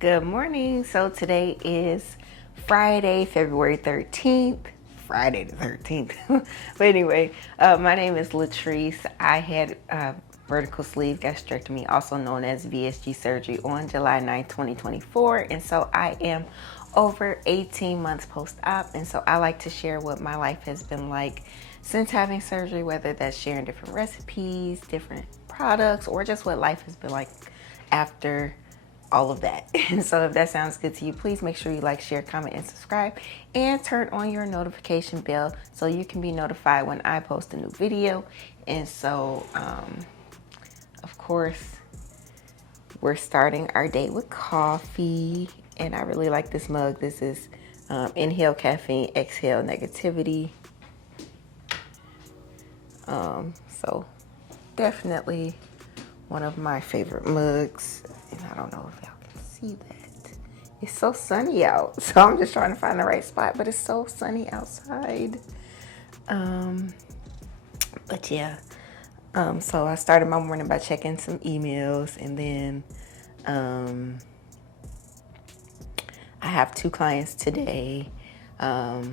Good morning. So today is Friday, February 13th. Friday the 13th. But anyway, my name is Latrice. I had vertical sleeve gastrectomy, also known as VSG surgery, on July 9th, 2024. And so I am over 18 months post-op. And so I like to share what my life has been like since having surgery, whether that's sharing different recipes, different products, or just what life has been like after all of that. And so if that sounds good to you, please make sure you like, share, comment, and subscribe, and turn on your notification bell so you can be notified when I post a new video. And so, of course, we're starting our day with coffee, and I really like this mug. This is inhale caffeine, exhale negativity. So definitely one of my favorite mugs. And I don't know if y'all can see that. It's so sunny out, so I'm just trying to find the right spot, but it's so sunny outside. But yeah, so I started my morning by checking some emails, and then I have 2 clients today. We're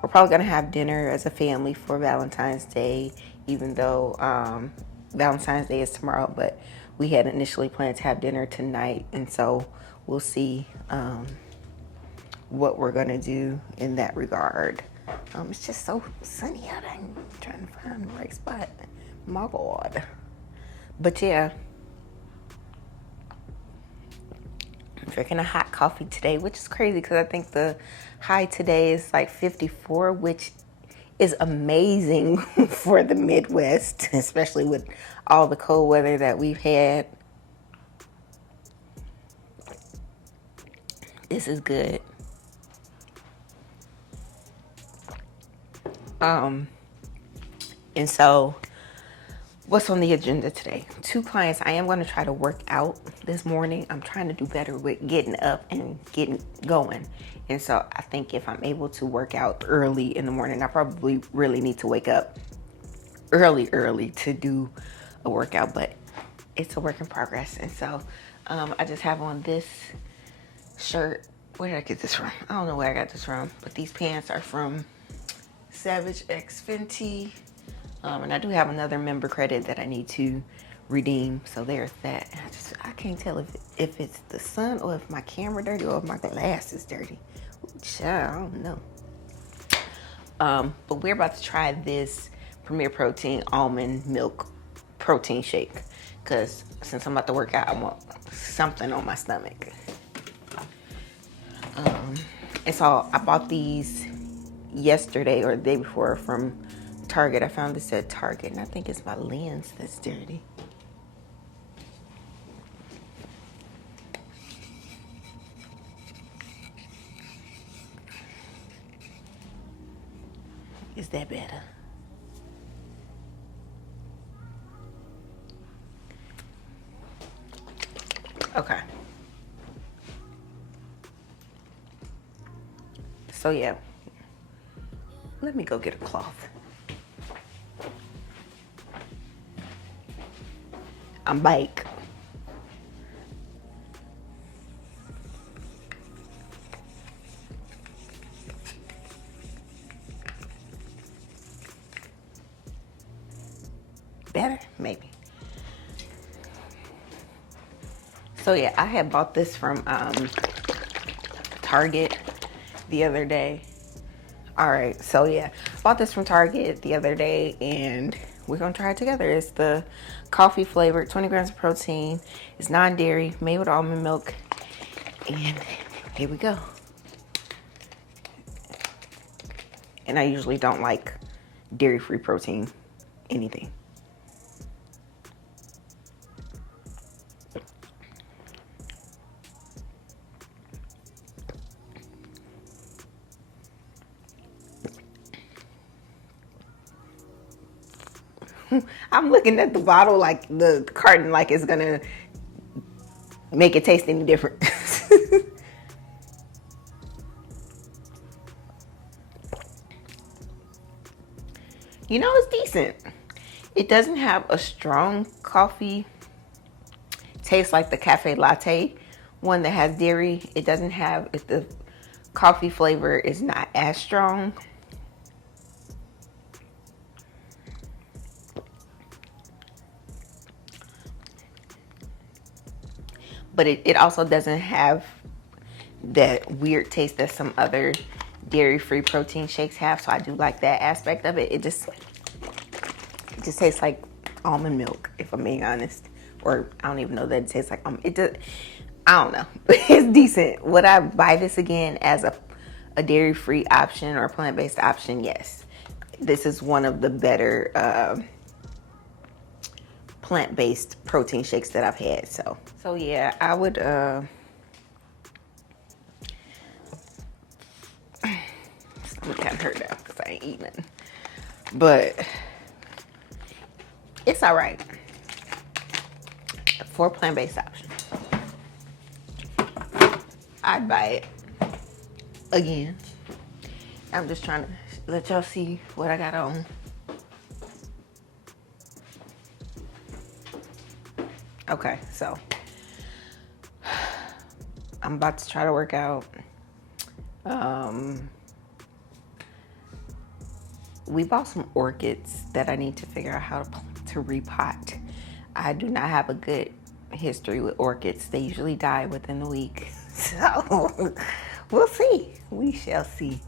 probably gonna have dinner as a family for Valentine's Day, even though Valentine's Day is tomorrow, but we had initially planned to have dinner tonight, and so we'll see what we're gonna do in that regard. It's just so sunny out. I'm trying to find the right spot. My God. But yeah, drinking a hot coffee today, which is crazy because I think the high today is like 54, which is amazing for the Midwest, especially with all the cold weather that we've had. This is good. And so what's on the agenda today? 2 clients. I am going to try to work out this morning. I'm trying to do better with getting up and getting going. And so I think if I'm able to work out early in the morning, I probably really need to wake up early to do a workout, but it's a work in progress. And so I just have on this shirt. Where did I get this from? I don't know where I got this from, but these pants are from Savage X Fenty. And I do have another member credit that I need to redeem. So there's that. I can't tell if it's the sun or if my camera dirty or if my glass is dirty. Child, I don't know. But we're about to try this Premier Protein almond milk protein shake, because since I'm about to work out, I want something on my stomach. And so I bought these yesterday or the day before from Target. I found this at Target, and I think it's my lens that's dirty. Is that better? Okay. So yeah, let me go get a cloth. I'm back. Better? Maybe. So yeah, I had bought this from Target the other day. All right, so yeah, bought this from Target the other day, and we're gonna try it together. It's the coffee flavored, 20 grams of protein. It's non-dairy, made with almond milk, and here we go. And I usually don't like dairy-free protein, anything. I'm looking at the bottle, like the carton, like it's gonna make it taste any different. You know, it's decent. It doesn't have a strong coffee tastes like the cafe latte one that has dairy. It doesn't have, the coffee flavor is not as strong. But it also doesn't have that weird taste that some other dairy-free protein shakes have. So I do like that aspect of it. It just tastes like almond milk, if I'm being honest. Or I don't even know that it tastes like almond. It does, I don't know. It's decent. Would I buy this again as a dairy-free option or a plant-based option? Yes. This is one of the better plant-based protein shakes that I've had. So yeah, I would stomach kind of hurt now because I ain't eating, but it's all right for a plant-based option. I'd buy it again. I'm just trying to let y'all see what I got on. Okay, so I'm about to try to work out. We bought some orchids that I need to figure out how to repot. I do not have a good history with orchids. They usually die within a week. So we'll see. We shall see.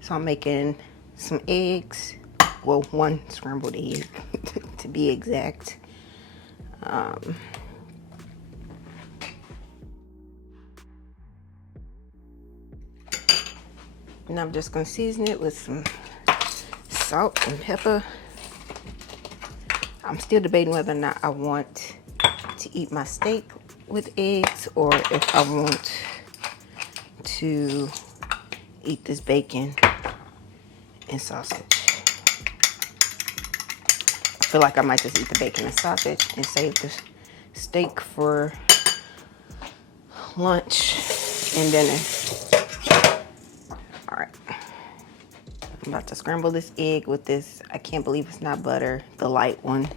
So I'm making some eggs. Well, one scrambled egg to be exact. And I'm just gonna season it with some salt and pepper. I'm still debating whether or not I want to eat my steak with eggs or if I want to eat this bacon and sausage. I feel like I might just eat the bacon and sausage and save the steak for lunch and dinner. All right. I'm about to scramble this egg with this, I can't believe it's not butter, the light one.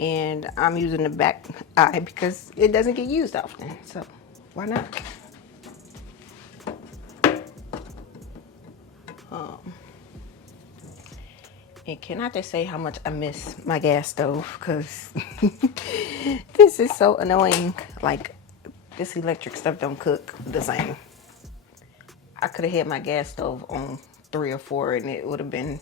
And I'm using the back eye because it doesn't get used often. So why not? And can I just say how much I miss my gas stove? Because this is so annoying. Like, this electric stuff don't cook the same. I could have had my gas stove on 3 or 4 and it would have been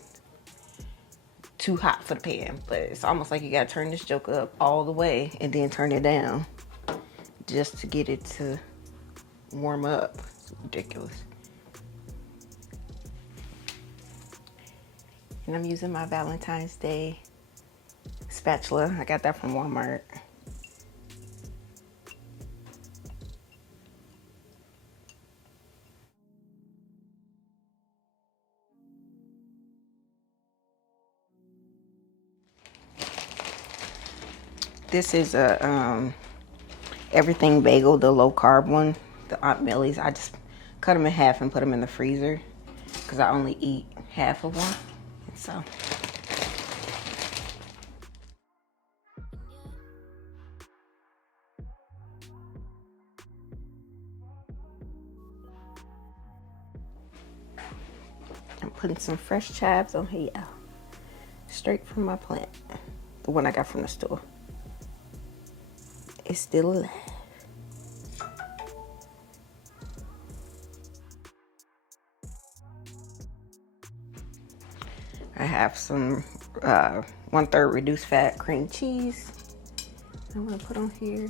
too hot for the pan. But it's almost like you gotta turn this joke up all the way and then turn it down just to get it to warm up. It's ridiculous. And I'm using my Valentine's Day spatula. I got that from Walmart. This is a everything bagel, the low carb one, the Aunt Millie's. I just cut them in half and put them in the freezer because I only eat half of one. So I'm putting some fresh chives on here, straight from my plant, the one I got from the store. It's still alive. I have some 1/3 reduced fat cream cheese I'm gonna put on here,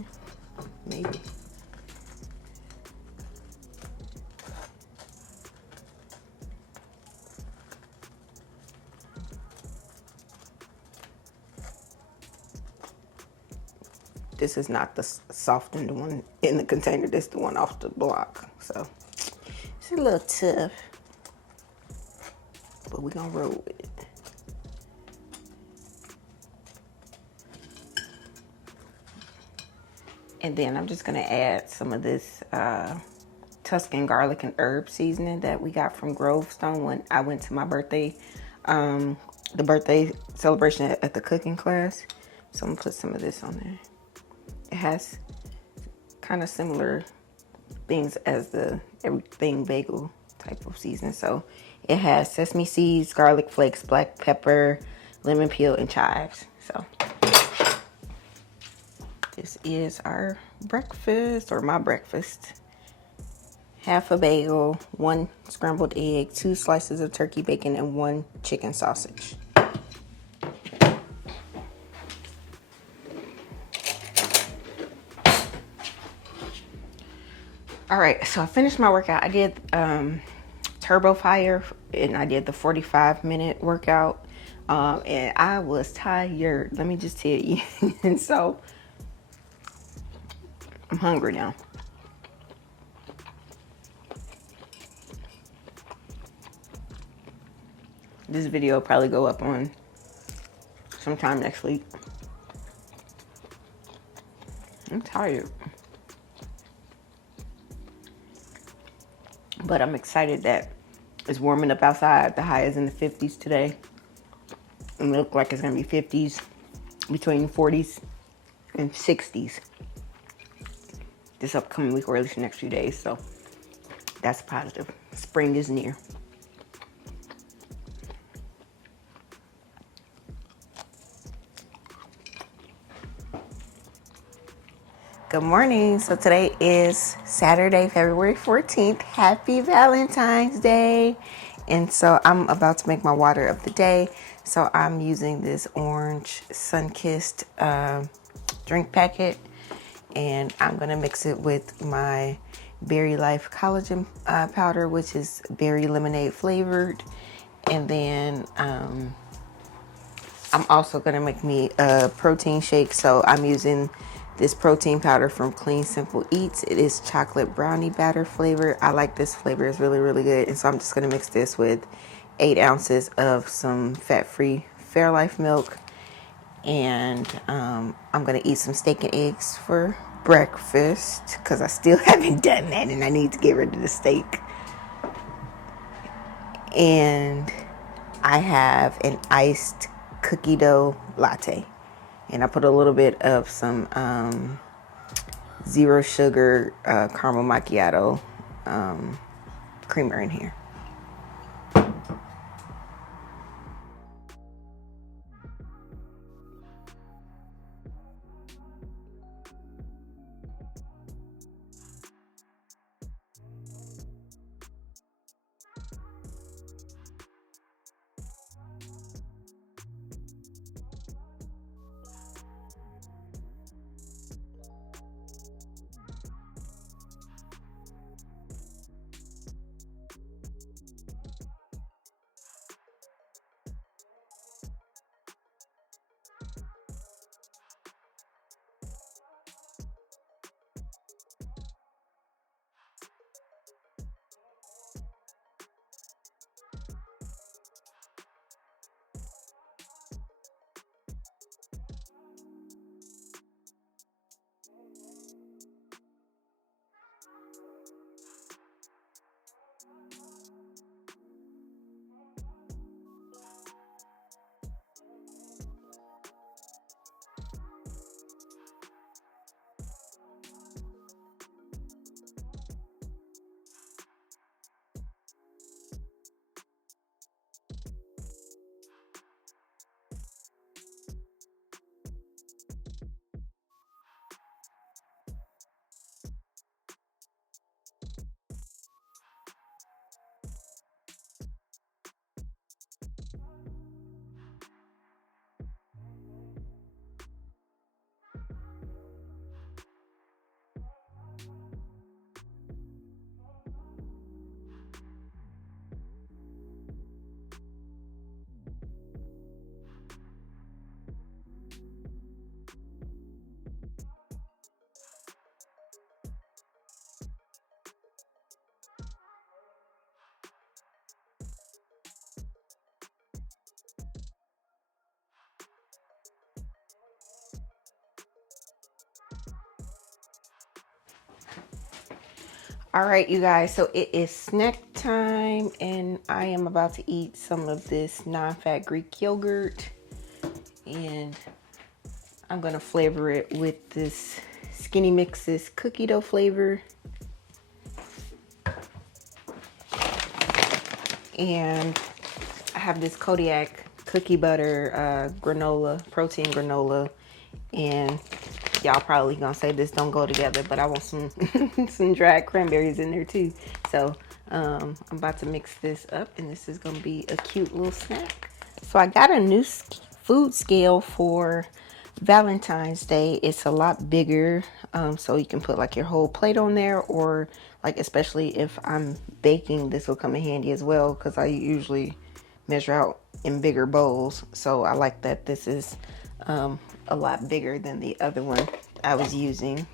maybe. This is not the softened one in the container. This is the one off the block. So it's a little tough, but we're gonna roll with it. And then I'm just gonna add some of this Tuscan garlic and herb seasoning that we got from Grovestone when I went to my birthday, the birthday celebration at the cooking class. So I'm gonna put some of this on there. It has kind of similar things as the everything bagel type of seasoning. So it has sesame seeds, garlic flakes, black pepper, lemon peel, and chives. So this is our breakfast, or my breakfast. Half a bagel, 1 scrambled egg, 2 slices of turkey bacon, and 1 chicken sausage. All right, so I finished my workout. I did TurboFire, and I did the 45-minute workout. And I was tired, let me just tell you. And so I'm hungry now. This video will probably go up on sometime next week. I'm tired. But I'm excited that it's warming up outside. The high is in the 50s today. And it looks like it's gonna be 50s, between 40s and 60s this upcoming week, or at least the next few days. So that's positive. Spring is near. Good morning. So today is Saturday, February 14th. Happy Valentine's Day. And so I'm about to make my water of the day. So I'm using this orange sun-kissed drink packet. And I'm going to mix it with my Berry Life collagen powder, which is berry lemonade flavored. And then I'm also going to make me a protein shake. So I'm using this protein powder from Clean Simple Eats. It is chocolate brownie batter flavor. I like this flavor. It's really, really good. And so I'm just going to mix this with 8 ounces of some fat-free Fairlife milk. And I'm going to eat some steak and eggs for breakfast because I still haven't done that and I need to get rid of the steak. And I have an iced cookie dough latte. And I put a little bit of some zero sugar caramel macchiato creamer in here. All right, you guys, so it is snack time and I am about to eat some of this non-fat Greek yogurt, and I'm gonna flavor it with this Skinny Mixes cookie dough flavor. And I have this Kodiak cookie butter granola, protein granola, and y'all probably gonna say this don't go together, but I want some some dried cranberries in there too. So I'm about to mix this up, and this is gonna be a cute little snack. So I got a new food scale for Valentine's Day. It's a lot bigger, so you can put like your whole plate on there, or like especially if I'm baking, this will come in handy as well because I usually measure out in bigger bowls. So I like that this is a lot bigger than the other one I was using.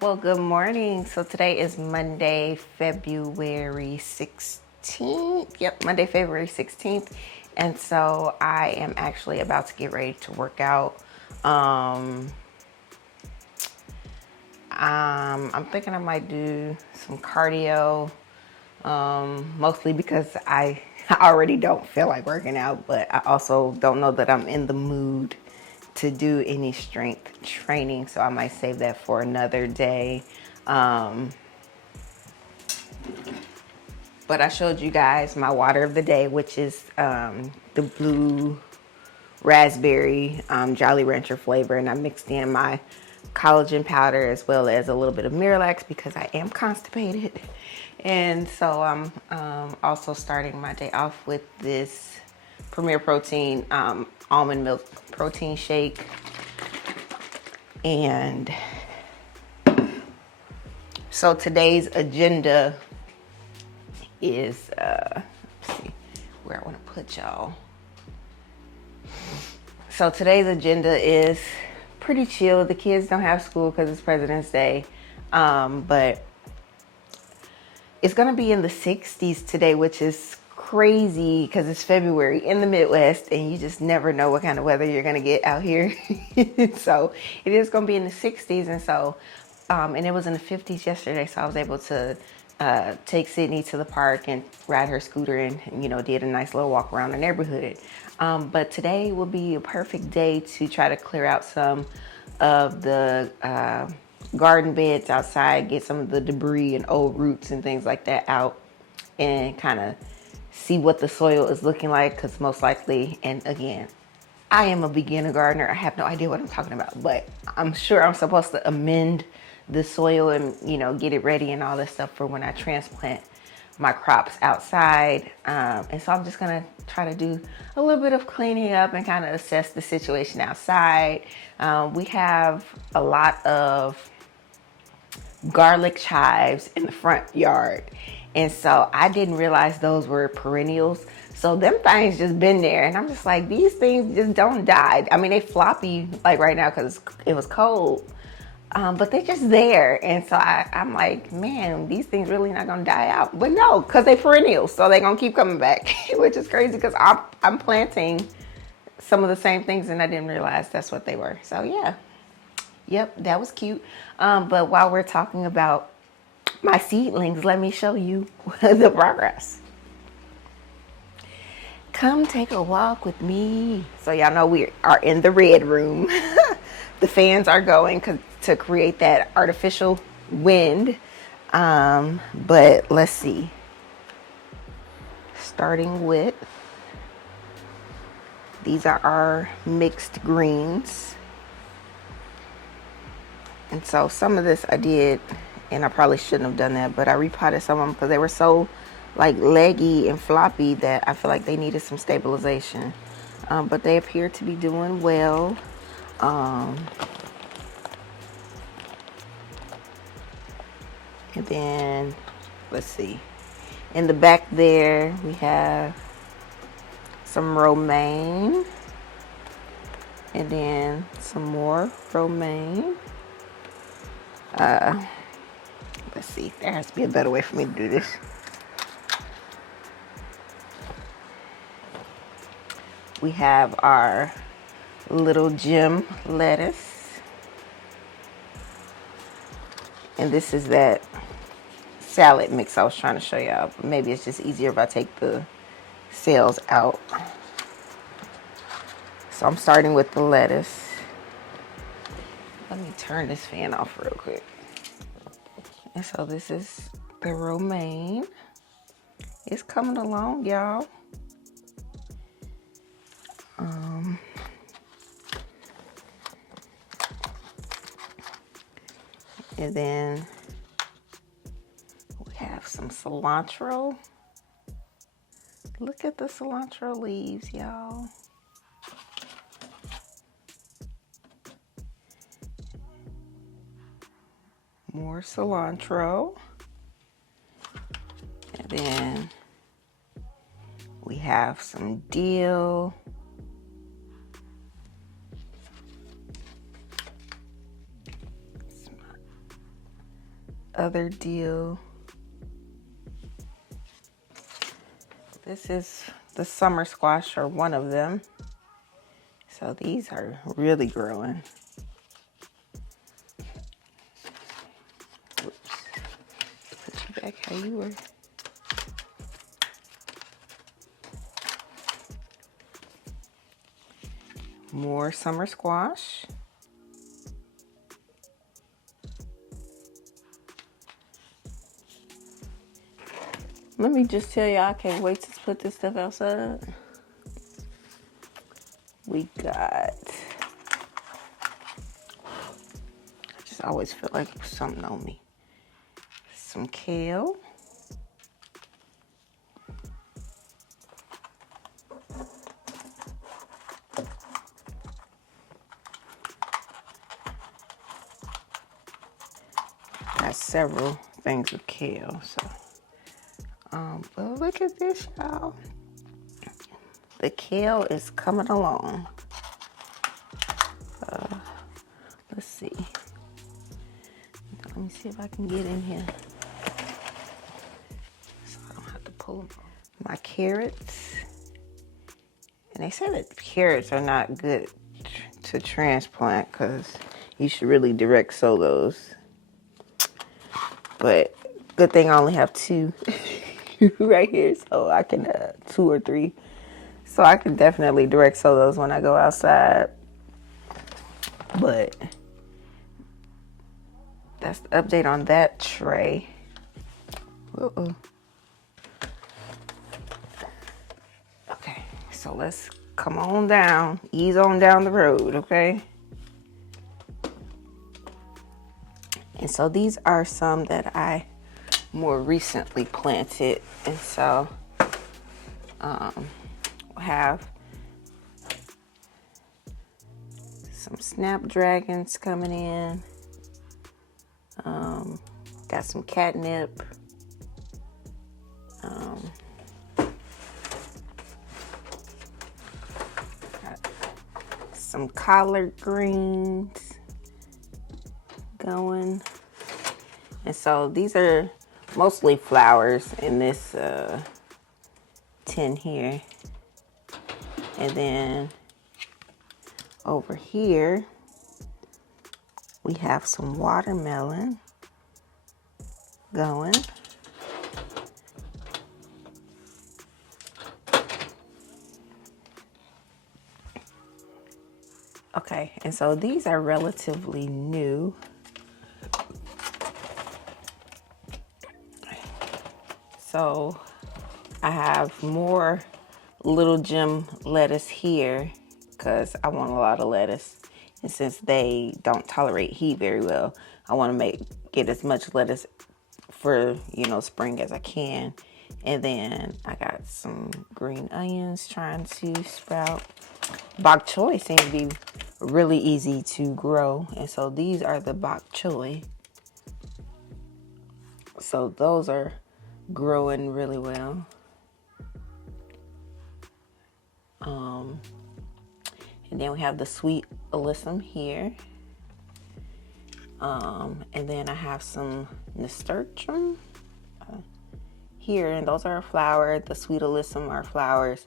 Well, good morning. So today is Monday, February 16th. Yep, Monday, February 16th. And so I am actually about to get ready to work out. I'm thinking I might do some cardio, mostly because I already don't feel like working out, but I also don't know that I'm in the mood to do any strength training, so I might save that for another day. But I showed you guys my water of the day, which is the blue raspberry Jolly Rancher flavor, and I mixed in my collagen powder as well as a little bit of Miralax because I am constipated. And so I'm also starting my day off with this Premier Protein almond milk protein shake. And so today's agenda is, let's see where I want to put y'all. So today's agenda is pretty chill. The kids don't have school because it's President's Day, but it's going to be in the 60s today, which is crazy because it's February in the Midwest and you just never know what kind of weather you're going to get out here. So it is going to be in the 60s. And so, and it was in the 50s yesterday. So I was able to take Sydney to the park and ride her scooter and, you know, did a nice little walk around the neighborhood. But today will be a perfect day to try to clear out some of the garden beds outside, get some of the debris and old roots and things like that out, and kind of see what the soil is looking like, because most likely, and again, I am a beginner gardener. I have no idea what I'm talking about, but I'm sure I'm supposed to amend the soil and, you know, get it ready and all this stuff for when I transplant my crops outside. And so I'm just gonna try to do a little bit of cleaning up and kind of assess the situation outside. We have a lot of garlic chives in the front yard, and so I didn't realize those were perennials. So them things just been there, and I'm just like, these things just don't die. I mean, they floppy like right now because it was cold, but they're just there. And so I'm like, man, these things really not gonna die out. But no, because they perennials, so they're gonna keep coming back, which is crazy because I'm planting some of the same things and I didn't realize that's what they were. So yeah, yep, that was cute. But while we're talking about my seedlings, let me show you the progress. Come take a walk with me. So y'all know we are in the red room. The fans are going to create that artificial wind. But let's see. Starting with, these are our mixed greens. And so some of this I did, and I probably shouldn't have done that, but I repotted some of them because they were so like leggy and floppy that I feel like they needed some stabilization. But they appear to be doing well. And then, let's see. In the back there, we have some romaine. And then some more romaine. Let's see. There has to be a better way for me to do this. We have our little gem lettuce. And this is that salad mix I was trying to show y'all. Maybe it's just easier if I take the cells out. So I'm starting with the lettuce. Let me turn this fan off real quick. And so this is the romaine. It's coming along, y'all. And then we have some cilantro. Look at the cilantro leaves, y'all. More cilantro. And then we have some dill. Some other dill. This is the summer squash, or one of them. So these are really growing. Put you back how you were. More summer squash. Let me just tell y'all, I can't wait to put this stuff outside. We got, I just always feel like something on me. Some kale. Got several things of kale, so. But look at this, y'all. The kale is coming along. Let's see. Let me see if I can get in here so I don't have to pull them off. My carrots. And they say that carrots are not good to transplant because you should really direct sow those. But good thing I only have 2 right here, so I can 2 or 3. So I can definitely direct sow those when I go outside. But that's the update on that tray. Uh-oh. Okay, so let's come on down, ease on down the road, okay? And so these are some that I more recently planted, and so have some snapdragons coming in. Got some catnip. Got some collard greens going. And so these are mostly flowers in this tin here. And then over here, we have some watermelon going. Okay, and so these are relatively new. So I have more little gem lettuce here because I want a lot of lettuce. And since they don't tolerate heat very well, I want to get as much lettuce for, spring as I can. And then I got some green onions trying to sprout. Bok choy seems to be really easy to grow. And so these are the bok choy. So those are growing really well. And then we have the sweet alyssum here. And then I have some nasturtium here, and those are a flower. The sweet alyssum are flowers.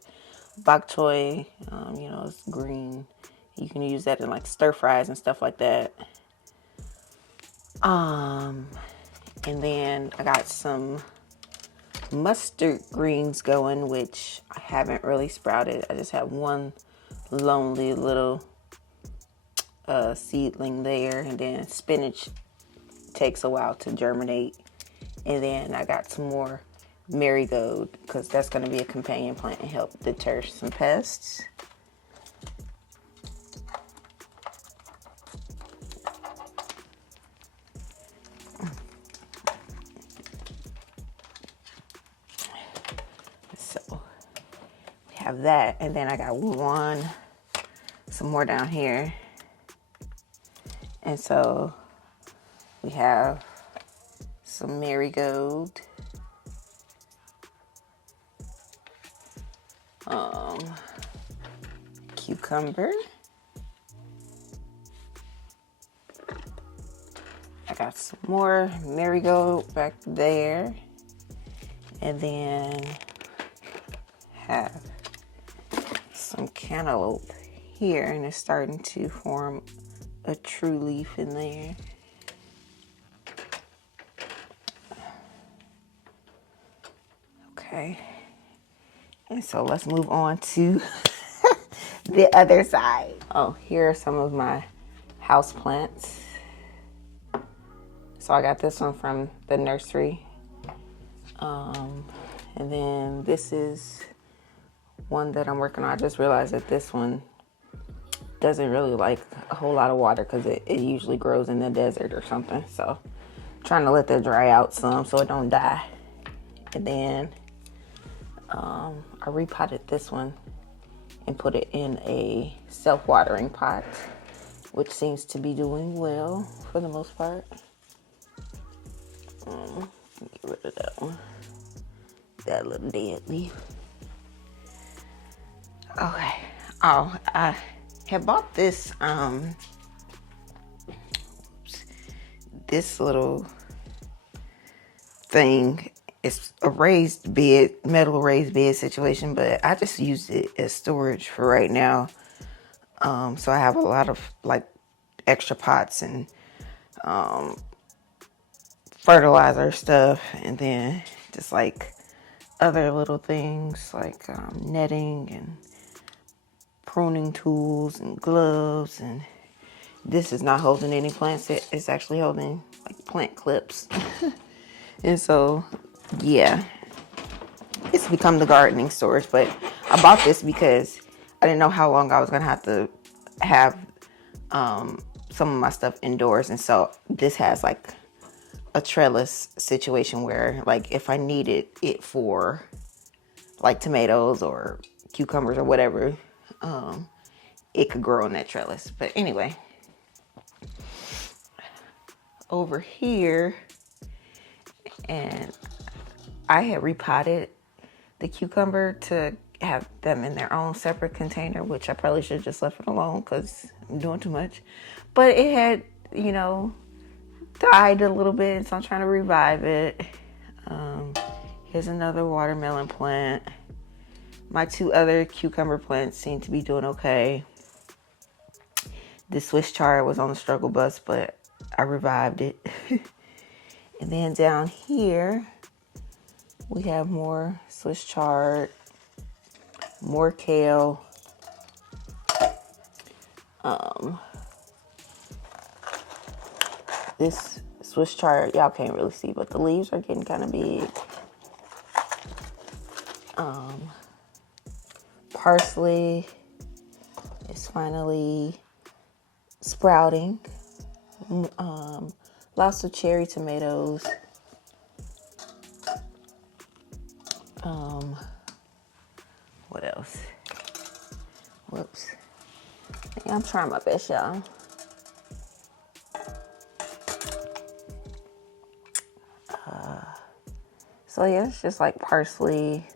Bok choy, it's green. You can use that in like stir fries and stuff like that. And then I got some mustard greens going, which I haven't really sprouted. I just have one lonely little seedling there, and then spinach takes a while to germinate. And then I got some more marigold because that's going to be a companion plant and help deter some pests. So we have that, and then I got some more down here. And so we have some marigold, cucumber. I got some more marigold back there, and then have some cantaloupe here, and it's starting to form a true leaf in there. Okay, and so let's move on to the other side. Oh, here are some of my house plants. So I got this one from the nursery. And then this is one that I'm working on. I just realized that this one doesn't really like a whole lot of water because it usually grows in the desert or something. So I'm trying to let that dry out some so it don't die. And then I repotted this one and put it in a self-watering pot, which seems to be doing well for the most part. Get rid of that one. That little dead leaf. Okay. Oh, I had bought this this little thing. It's a raised bed, metal raised bed situation, but I just used it as storage for right now. So I have a lot of like extra pots and fertilizer stuff, and then just like other little things like netting and pruning tools and gloves. And this is not holding any plants. It's actually holding like plant clips. And so yeah, it's become the gardening storage. But I bought this because I didn't know how long I was gonna have to have some of my stuff indoors. And so this has like a trellis situation where like if I needed it for like tomatoes or cucumbers or whatever, it could grow in that trellis. But anyway, over here, and I had repotted the cucumber to have them in their own separate container, which I probably should have just left it alone because I'm doing too much. But it had, died a little bit, so I'm trying to revive it. Here's another watermelon plant. My two other cucumber plants seem to be doing okay. The Swiss chard was on the struggle bus, but I revived it. And then down here, we have more Swiss chard, more kale. This Swiss chard, y'all can't really see, but the leaves are getting kind of big. Parsley is finally sprouting. Lots of cherry tomatoes. What else? Whoops. I'm trying my best, y'all. So yeah, it's just like parsley.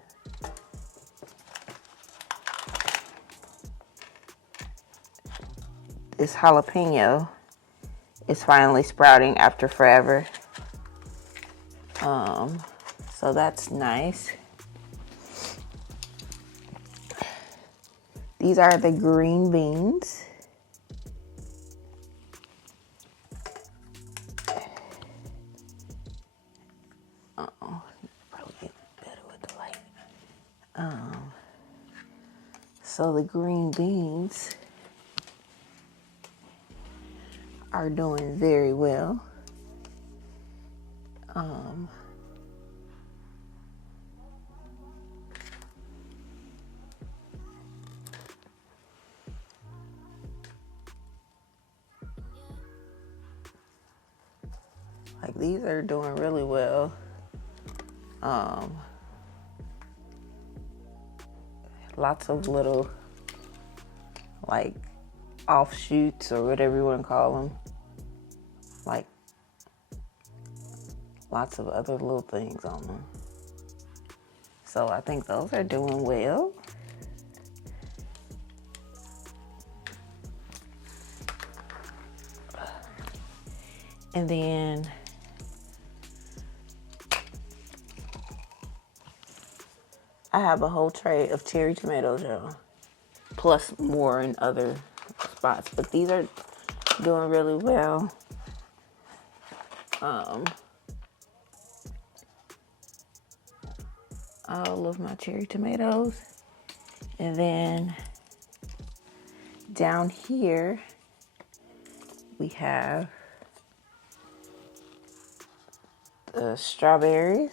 This jalapeno is finally sprouting after forever. So that's nice. These are the green beans. Probably get better with the light. So the green beans are doing very well. Like these are doing really well. Lots of little like offshoots or whatever you want to call them. Like lots of other little things on them. So I think those are doing well. And then I have a whole tray of cherry tomatoes, y'all. Plus more in other spots. But these are doing really well. All of my cherry tomatoes. And then Down here, we have the strawberries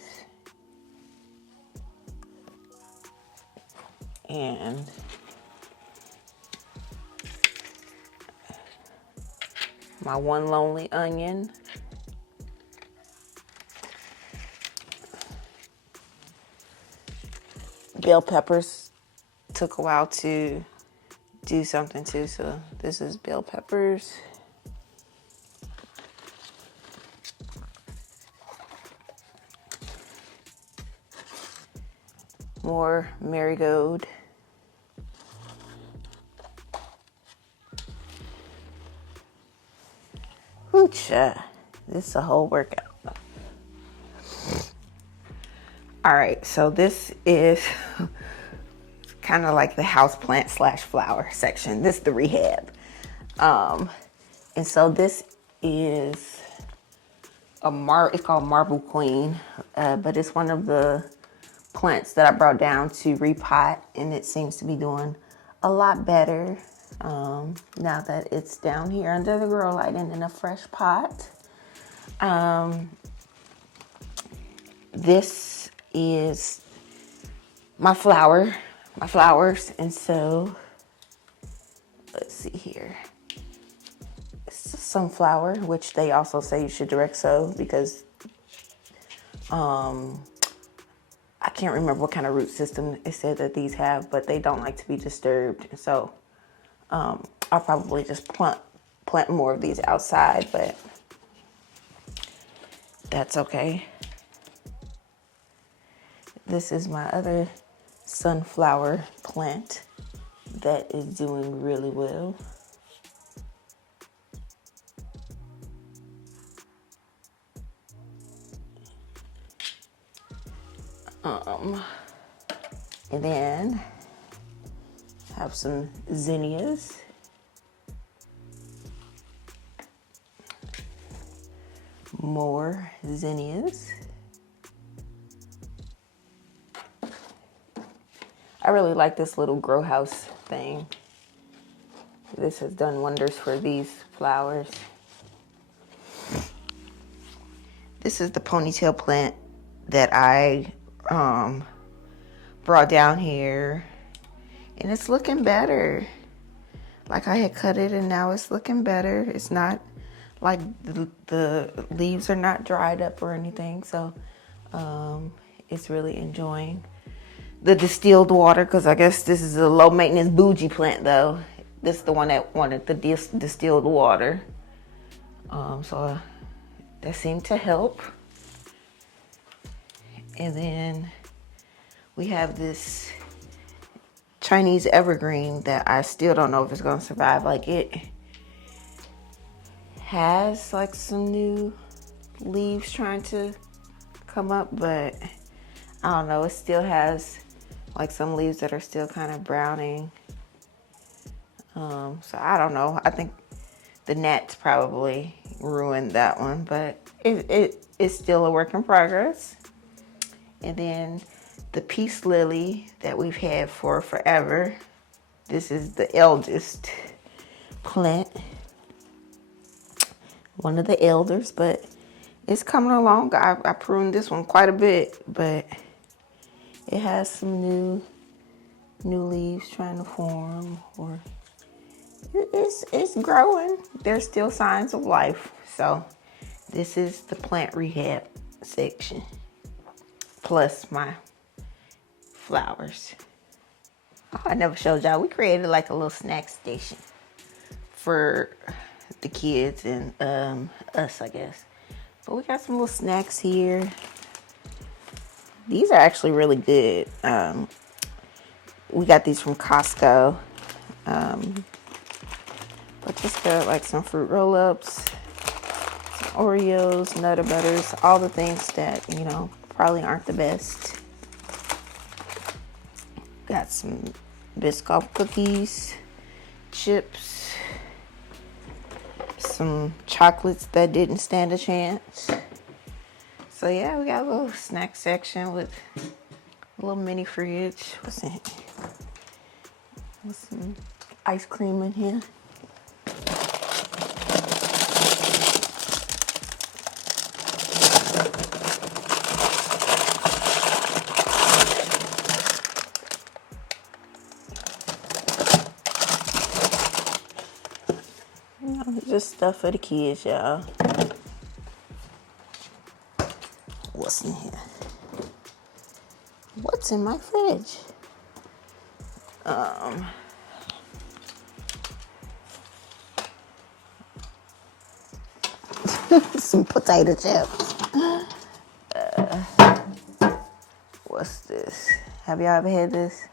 and my one lonely onion. Bell peppers took a while to do something too, so this is bell peppers. More marigold. Hoocha. This is a whole workout. All right, so this is kind of like the houseplant / flower section. This is the rehab. And so this is it's called Marble Queen, but it's one of the plants that I brought down to repot, and it seems to be doing a lot better now that it's down here under the grow light and in a fresh pot. This is my flowers, and so let's see here. It's a sunflower, which they also say you should direct sow because I can't remember what kind of root system it said that these have, but they don't like to be disturbed. And so I'll probably just plant more of these outside, but that's okay. This is my other sunflower plant that is doing really well. And then have some zinnias. More zinnias. I really like this little grow house thing. This has done wonders for these flowers. This is the ponytail plant that I brought down here, and it's looking better. Like I had cut it and now it's looking better. It's not like the leaves are not dried up or anything, so it's really enjoying the distilled water, because I guess this is a low maintenance bougie plant though. This is the one that wanted the distilled water, so that seemed to help. And then we have this Chinese evergreen that I still don't know if it's gonna survive. Like it has like some new leaves trying to come up, but I don't know, it still has like some leaves that are still kind of browning. So I don't know. I think the gnats probably ruined that one, but it's still a work in progress. And then the peace lily that we've had for forever. This is the eldest plant. One of the elders, but it's coming along. I pruned this one quite a bit, but it has some new leaves trying to form, or it's growing. There's still signs of life. So this is the plant rehab section, plus my flowers. Oh, I never showed y'all. We created like a little snack station for the kids and us, I guess. But we got some little snacks here. These are actually really good. We got these from Costco. But just got like some fruit roll-ups, some Oreos, Nutter Butters, all the things that, you know, probably aren't the best. Got some Biscoff cookies, chips, some chocolates that didn't stand a chance. So yeah, we got a little snack section with a little mini fridge. What's in it? With some ice cream in here. Just stuff for the kids, y'all. What's in here? What's in my fridge? Some potato chips. What's this? Have y'all ever had this?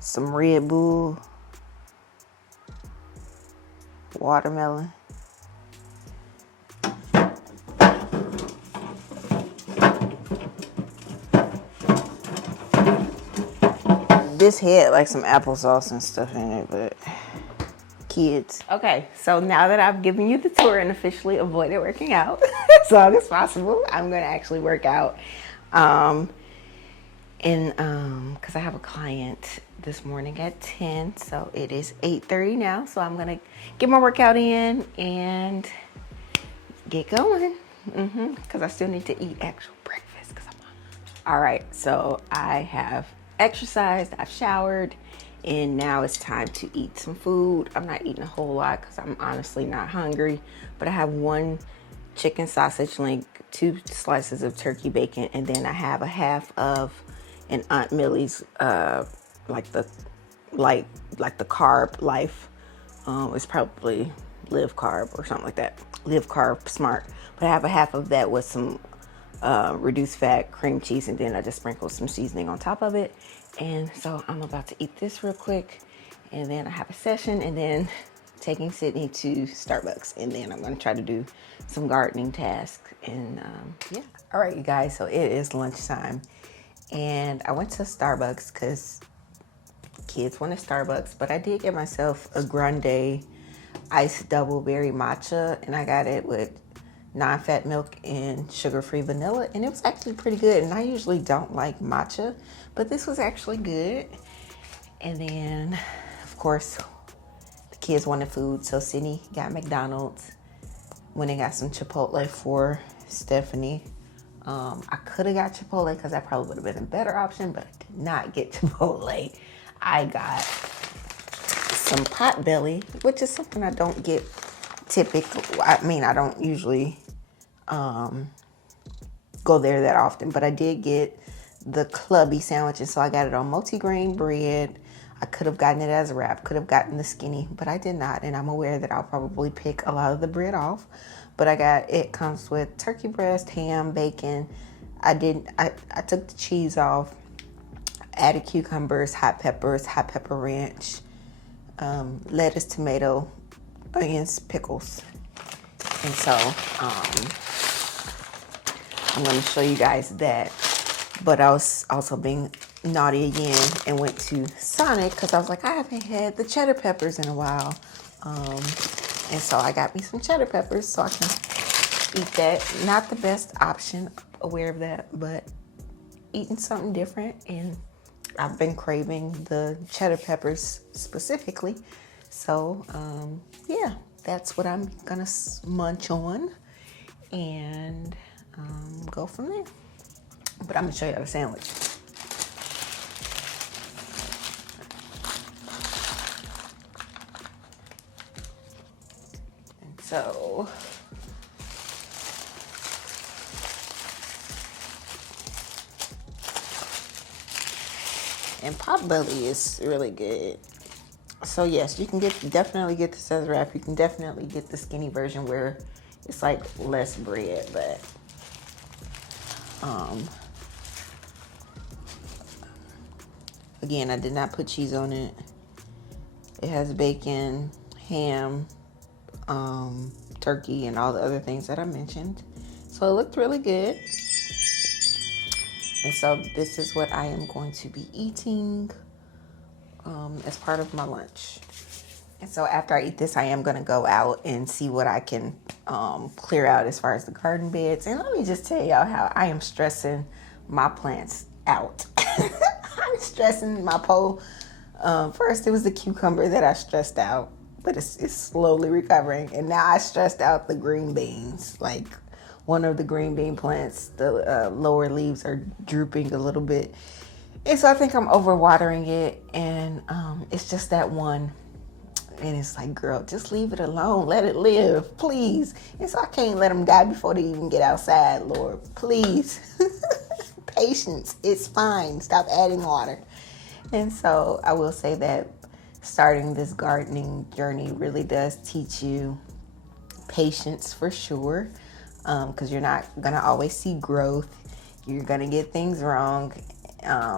Some Red Bull, watermelon. This had like some applesauce and stuff in it, but kids. Okay, so now that I've given you the tour and officially avoided working out as long as possible, I'm gonna actually work out. Because I have a client this morning at 10, so it is 8:30 now, so I'm gonna get my workout in and get going, because I still need to eat actual breakfast because I'm hungry. All right, so I have exercised, I've showered, and now it's time to eat some food. I'm not eating a whole lot because I'm honestly not hungry, but I have 1 chicken sausage link, 2 slices of turkey bacon, and then I have a half of an Aunt Millie's like the carb life. It's probably Live Carb or something like that. Live Carb Smart. But I have a half of that with some reduced fat cream cheese, and then I just sprinkle some seasoning on top of it. And so I'm about to eat this real quick, and then I have a session, and then taking Sydney to Starbucks, and then I'm going to try to do some gardening tasks. And yeah. All right, you guys, so it is lunchtime, and I went to Starbucks because kids went to Starbucks, but I did get myself a grande iced double berry matcha, and I got it with non-fat milk and sugar-free vanilla, and it was actually pretty good. And I usually don't like matcha, but this was actually good. And then, of course, the kids wanted food, so Sydney got McDonald's. When they got some Chipotle for Stephanie. I could have got Chipotle because that probably would have been a better option, but I did not get Chipotle. I got some Potbelly, which is something I don't get typically. I mean, I don't usually go there that often, but I did get the clubby sandwiches, so I got it on multigrain bread. I could have gotten it as a wrap, could have gotten the skinny, but I did not, and I'm aware that I'll probably pick a lot of the bread off. But it comes with turkey breast, ham, bacon. I took the cheese off, added cucumbers, hot pepper ranch, lettuce, tomato, onions, pickles. And so I'm going to show you guys that. But I was also being naughty again and went to Sonic because I was like, I haven't had the cheddar peppers in a while. And so I got me some cheddar peppers so I can eat that. Not the best option, aware of that, but eating something different. And I've been craving the cheddar peppers specifically. So, yeah, that's what I'm going to munch on and go from there. But I'm going to show you how to sandwich. And so, and Potbelly is really good. So yes, you can definitely get this as a wrap. You can definitely get the skinny version where it's like less bread, but again, I did not put cheese on it. It has bacon, ham, turkey, and all the other things that I mentioned. So it looked really good. And so this is what I am going to be eating as part of my lunch. And so after I eat this, I am going to go out and see what I can clear out as far as the garden beds. And let me just tell y'all how I am stressing my plants out. I'm stressing my pole. First, it was the cucumber that I stressed out, but it's slowly recovering. And now I stressed out the green beans. Like one of the green bean plants, the lower leaves are drooping a little bit. And so I think I'm overwatering it. And it's just that one. And it's like, girl, just leave it alone. Let it live, please. And so I can't let them die before they even get outside, Lord. Please. Patience. It's fine. Stop adding water. And so I will say that starting this gardening journey really does teach you patience for sure. Because you're not going to always see growth. You're going to get things wrong.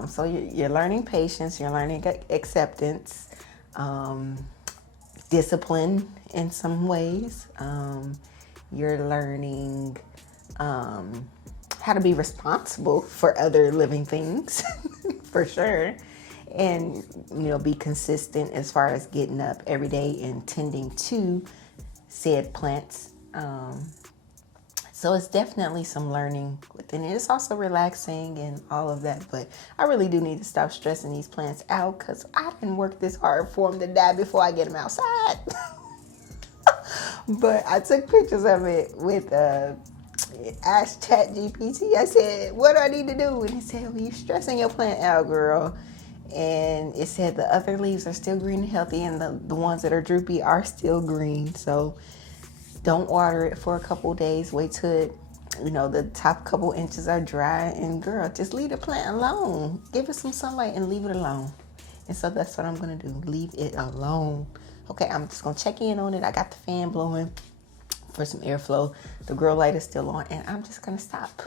So you're learning patience. You're learning acceptance. Discipline in some ways. You're learning how to be responsible for other living things for sure. And, be consistent as far as getting up every day and tending to said plants. So it's definitely some learning within it. It's also relaxing and all of that. But I really do need to stop stressing these plants out because I didn't work this hard for them to die before I get them outside. But I took pictures of it with asked ChatGPT. I said, what do I need to do? And it said, well, you're stressing your plant out, girl. And it said the other leaves are still green and healthy and the ones that are droopy are still green. So don't water it for a couple days. Wait till it, the top couple inches are dry. And girl, just leave the plant alone. Give it some sunlight and leave it alone. And so that's what I'm going to do. Leave it alone. Okay, I'm just going to check in on it. I got the fan blowing for some airflow. The grow light is still on. And I'm just going to stop.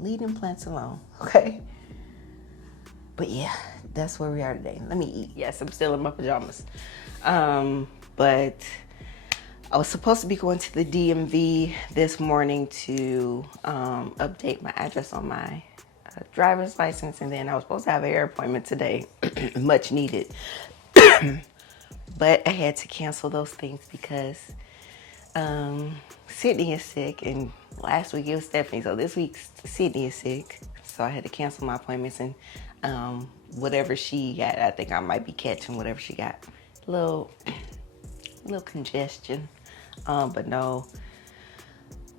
Leave them plants alone. Okay? But yeah, that's where we are today. Let me eat. Yes, I'm still in my pajamas. But I was supposed to be going to the DMV this morning to update my address on my driver's license, and then I was supposed to have an hair appointment today, much needed. But I had to cancel those things because Sydney is sick, and last week it was Stephanie, so this week Sydney is sick, so I had to cancel my appointments, and whatever she got, I think I might be catching whatever she got. Little congestion. But no,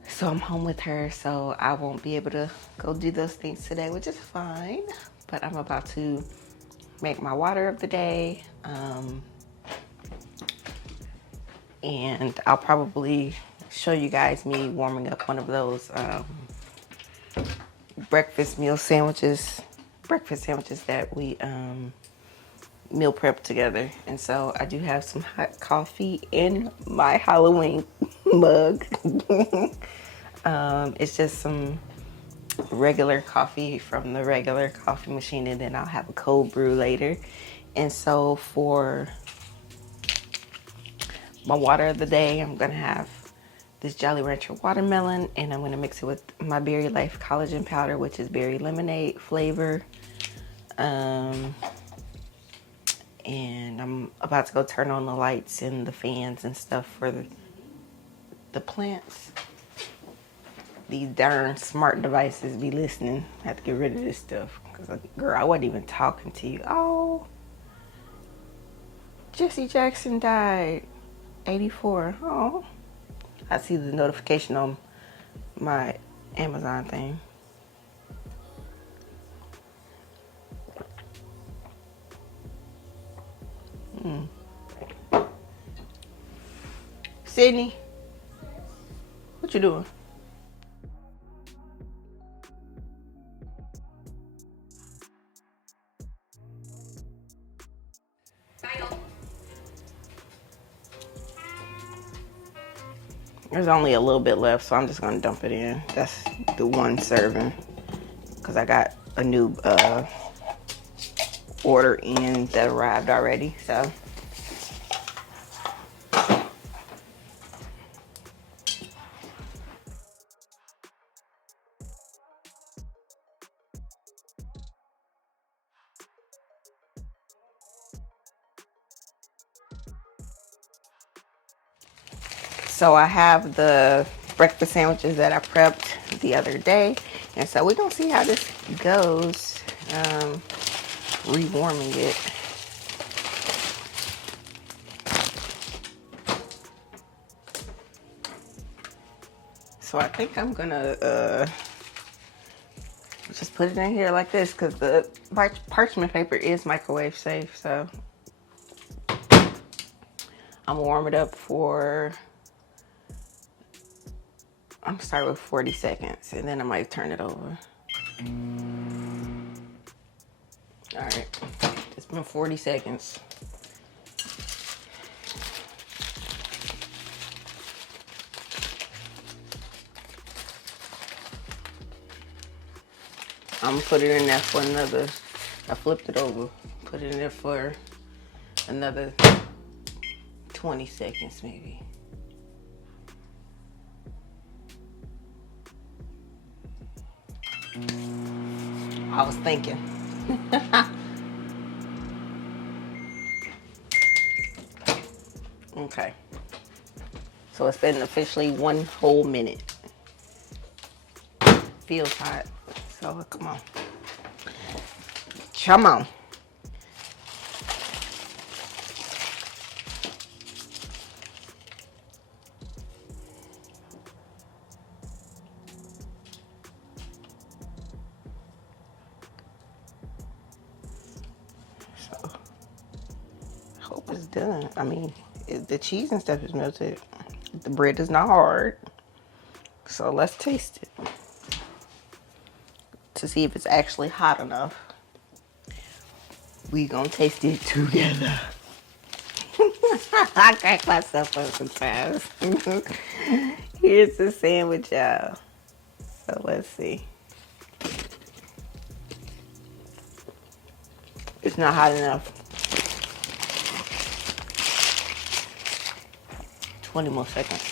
so I'm home with her, so I won't be able to go do those things today, which is fine. But I'm about to make my water of the day, and I'll probably show you guys me warming up one of those breakfast sandwiches that we meal prep together. And so I do have some hot coffee in my Halloween mug. It's just some regular coffee from the regular coffee machine, and then I'll have a cold brew later. And so for my water of the day, I'm gonna have this Jolly Rancher watermelon, and I'm gonna mix it with my Berry Life collagen powder, which is berry lemonade flavor. And I'm about to go turn on the lights and the fans and stuff for the plants. These darn smart devices be listening. I have to get rid of this stuff. Because, girl, I wasn't even talking to you. Oh, Jesse Jackson died. 84. Oh. I see the notification on my Amazon thing. Sydney, what you doing? There's only a little bit left, so I'm just gonna dump it in. That's the one serving, because I got a new order in that arrived already, so. So I have the breakfast sandwiches that I prepped the other day. And so we're going to see how this goes, rewarming it. So I think I'm going to just put it in here like this because the parchment paper is microwave safe. So I'm gonna warm it up for, I'm gonna start with 40 seconds and then I might turn it over. All right, it's been 40 seconds. I'm gonna put it in there for another, I flipped it over, put it in there for another 20 seconds maybe. I was thinking. Okay. So it's been officially 1 whole minute. Feels hot. So come on. Come on. So I hope it's done. I mean, the cheese and stuff is melted. The bread is not hard. So let's taste it to see if it's actually hot enough. We gonna taste it together. I crack myself up sometimes. Here's the sandwich, y'all. So let's see. It's not hot enough. 20 more seconds.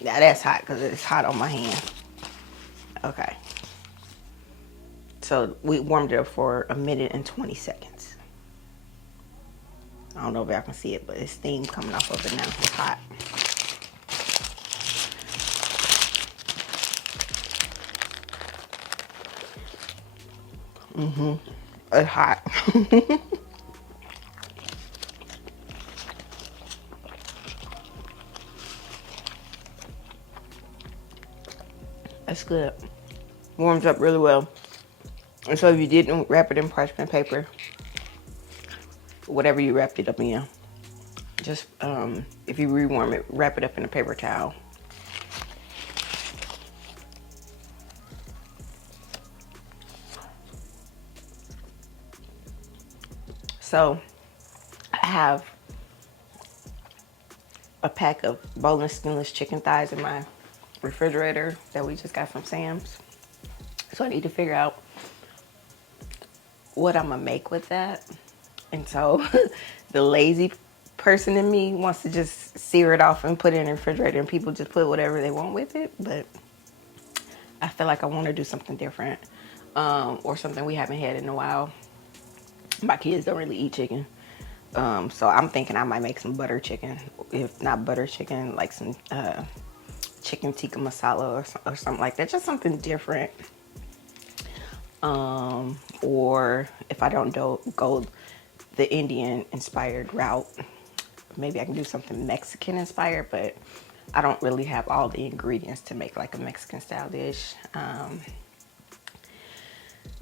Now that's hot because it's hot on my hand. Okay. So we warmed it up for 1 minute and 20 seconds. I don't know if y'all can see it, but it's steam coming off of it now. It's hot. It's hot. That's good. Warms up really well. And so if you didn't wrap it in parchment paper, whatever you wrapped it up in, just if you rewarm it, wrap it up in a paper towel. So I have a pack of boneless, skinless chicken thighs in my refrigerator that we just got from Sam's. So I need to figure out what I'm gonna make with that. And so the lazy person in me wants to just sear it off and put it in the refrigerator and people just put whatever they want with it. But I feel like I want to do something different, or something we haven't had in a while. My kids don't really eat chicken. So I'm thinking I might make some butter chicken. If not butter chicken, like some chicken tikka masala or something like that. Just something different. Or if I don't go the Indian inspired route, maybe I can do something Mexican inspired, but I don't really have all the ingredients to make like a Mexican style dish.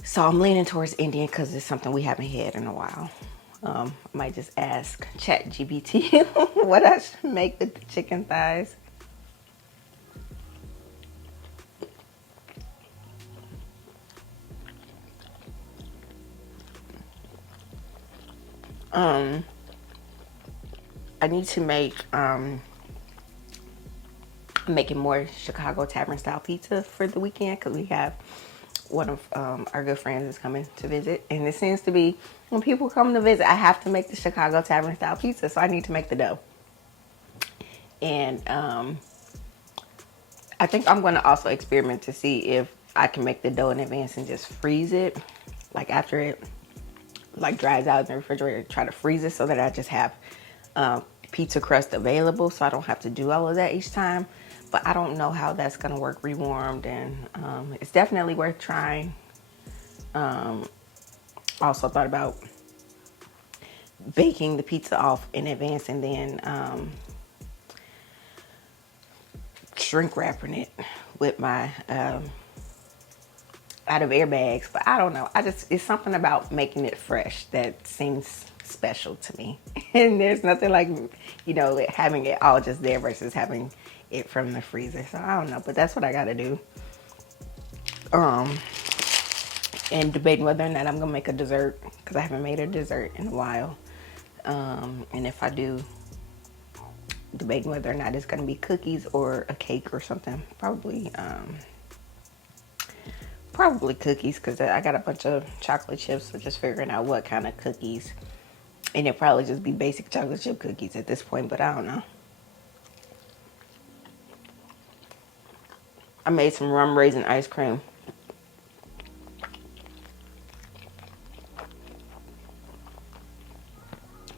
So I'm leaning towards Indian because it's something we haven't had in a while. I might just ask ChatGPT what I should make with the chicken thighs. I need to make, making more Chicago Tavern style pizza for the weekend because we have one of our good friends is coming to visit, and it seems to be when people come to visit, I have to make the Chicago Tavern style pizza, so I need to make the dough. And I think I'm going to also experiment to see if I can make the dough in advance and just freeze it, like after it like dries out in the refrigerator, try to freeze it so that I just have pizza crust available, so I don't have to do all of that each time. But I don't know how that's gonna work rewarmed, and it's definitely worth trying. Also thought about baking the pizza off in advance and then shrink wrapping it with my out of air bags, but I don't know. It's something about making it fresh that seems special to me. And there's nothing like, you know, having it all just there versus having it from the freezer. So I don't know, but that's what I gotta do. And debating whether or not I'm gonna make a dessert, because I haven't made a dessert in a while. And if I do, debating whether or not it's gonna be cookies or a cake or something. Probably cookies, because I got a bunch of chocolate chips, so just figuring out what kind of cookies. And it'll probably just be basic chocolate chip cookies at this point, but I don't know. I made some rum raisin ice cream.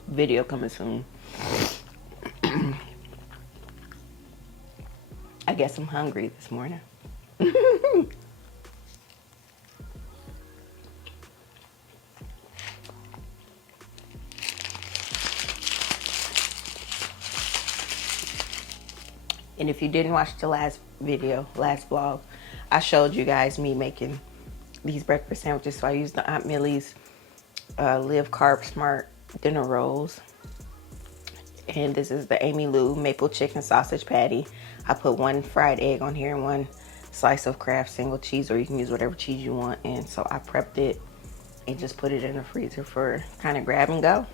Video coming soon. I guess I'm hungry this morning. And if you didn't watch the last vlog, I showed you guys me making these breakfast sandwiches. So I used the Aunt Millie's Live Carb Smart dinner rolls. And this is the Amy Lou maple chicken sausage patty. I put one fried egg on here and one slice of Kraft single cheese, or you can use whatever cheese you want. And so I prepped it and just put it in the freezer for kind of grab and go.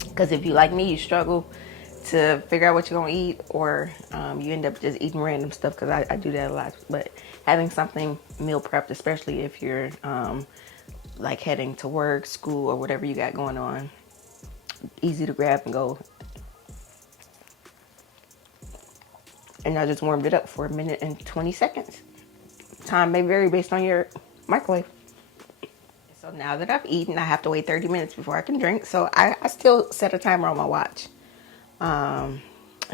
Because if you like me, you struggle to figure out what you're gonna eat, or you end up just eating random stuff, because I do that a lot. But having something meal prepped, especially if you're like heading to work, school, or whatever you got going on, easy to grab and go. And I just warmed it up for 1 minute and 20 seconds. Time may vary based on your microwave. So now that I've eaten, I have to wait 30 minutes before I can drink. So I still set a timer on my watch. And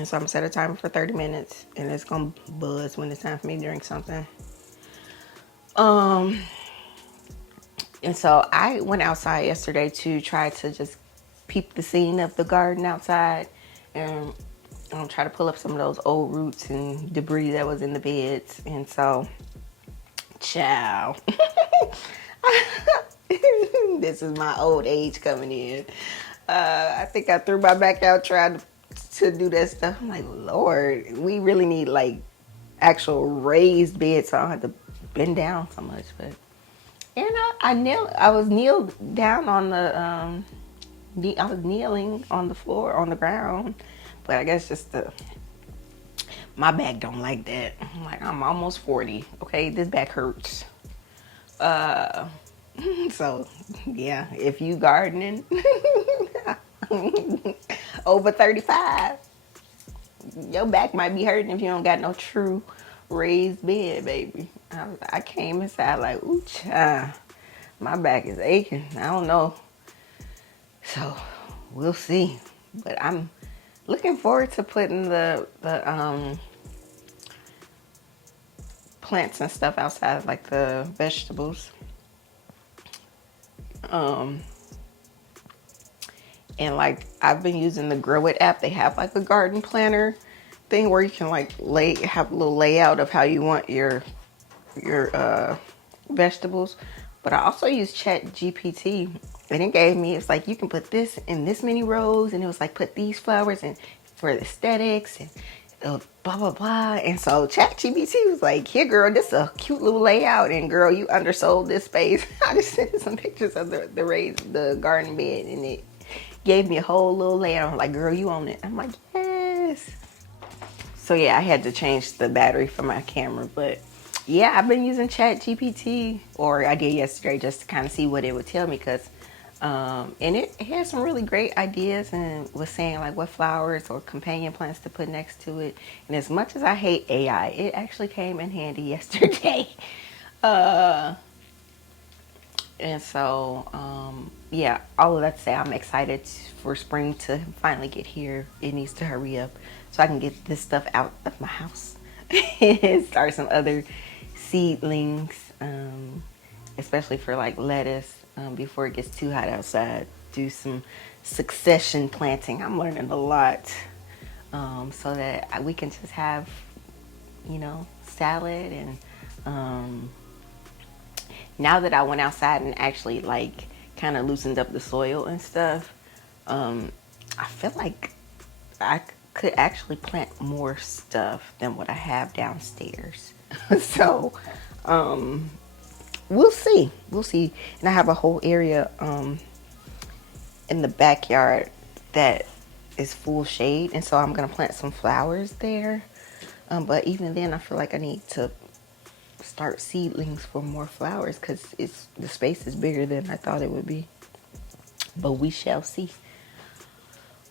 so I'm set a timer for 30 minutes, and it's gonna buzz when it's time for me to drink something. And so I went outside yesterday to try to just peep the scene of the garden outside, and try to pull up some of those old roots and debris that was in the beds. And so, ciao. This is my old age coming in. I think I threw my back out trying to do that stuff. I'm like, Lord, we really need like actual raised beds so I don't have to bend down so much. But I was kneeled down on the I was kneeling on the floor, on the ground. But I guess just my back don't like that. I'm almost 40. Okay, this back hurts. So yeah, if you gardening over 35, your back might be hurting if you don't got no true raised bed, baby. I came inside like, ooh, child, my back is aching. I don't know. So we'll see. But I'm looking forward to putting the plants and stuff outside, like the vegetables. And like I've been using the Grow It app. They have like a garden planner thing where you can like have a little layout of how you want your vegetables. But I also use ChatGPT, and it gave me, it's like you can put this in this many rows, and it was like put these flowers in for the aesthetics and blah blah blah. And so ChatGPT was like, here girl, this is a cute little layout, and girl, you undersold this space. I just sent some pictures of the garden bed, and it gave me a whole little layout. I'm like, girl, you own it. I'm like, yes. So yeah, I had to change the battery for my camera, but yeah, I've been using Chat GPT, or I did yesterday, just to kind of see what it would tell me, because and it had some really great ideas and was saying like what flowers or companion plants to put next to it. And as much as I hate AI, it actually came in handy yesterday. uh, and so yeah, all of that to say, I'm excited for spring to finally get here. It needs to hurry up so I can get this stuff out of my house and start some other seedlings, especially for like lettuce, before it gets too hot outside. Do some succession planting. I'm learning a lot, so that we can just have, salad. And now that I went outside and actually like kind of loosened up the soil and stuff, I feel like I could actually plant more stuff than what I have downstairs. So we'll see. We'll see. And I have a whole area in the backyard that is full shade, and so I'm gonna plant some flowers there. But even then, I feel like I need to start seedlings for more flowers, because the space is bigger than I thought it would be. But we shall see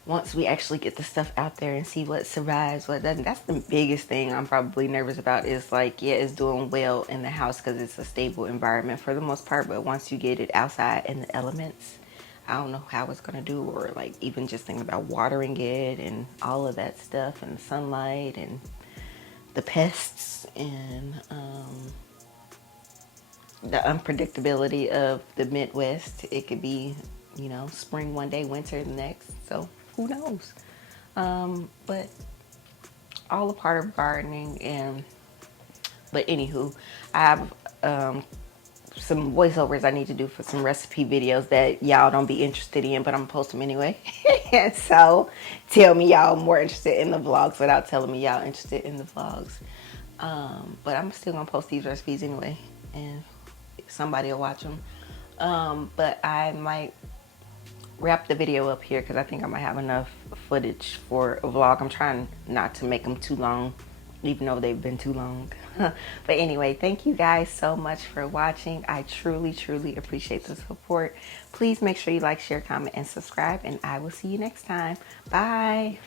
once we actually get the stuff out there and see what survives, what doesn't. That's the biggest thing I'm probably nervous about, is like, yeah, it's doing well in the house because it's a stable environment for the most part. But once you get it outside in the elements, I don't know how it's going to do, or like even just thinking about watering it and all of that stuff, and the sunlight and the pests, and the unpredictability of the Midwest. It could be, spring one day, winter the next. So who knows? But all a part of gardening. But anywho, I have some voiceovers I need to do for some recipe videos that y'all don't be interested in, but I'm gonna post them anyway. And so tell me y'all more interested in the vlogs without telling me y'all interested in the vlogs. But I'm still gonna post these recipes anyway, and somebody will watch them. But I might wrap the video up here, because I think I might have enough footage for a vlog. I'm trying not to make them too long, even though they've been too long. But anyway, thank you guys so much for watching. I truly, truly appreciate the support. Please make sure you like, share, comment, and subscribe, and I will see you next time. Bye.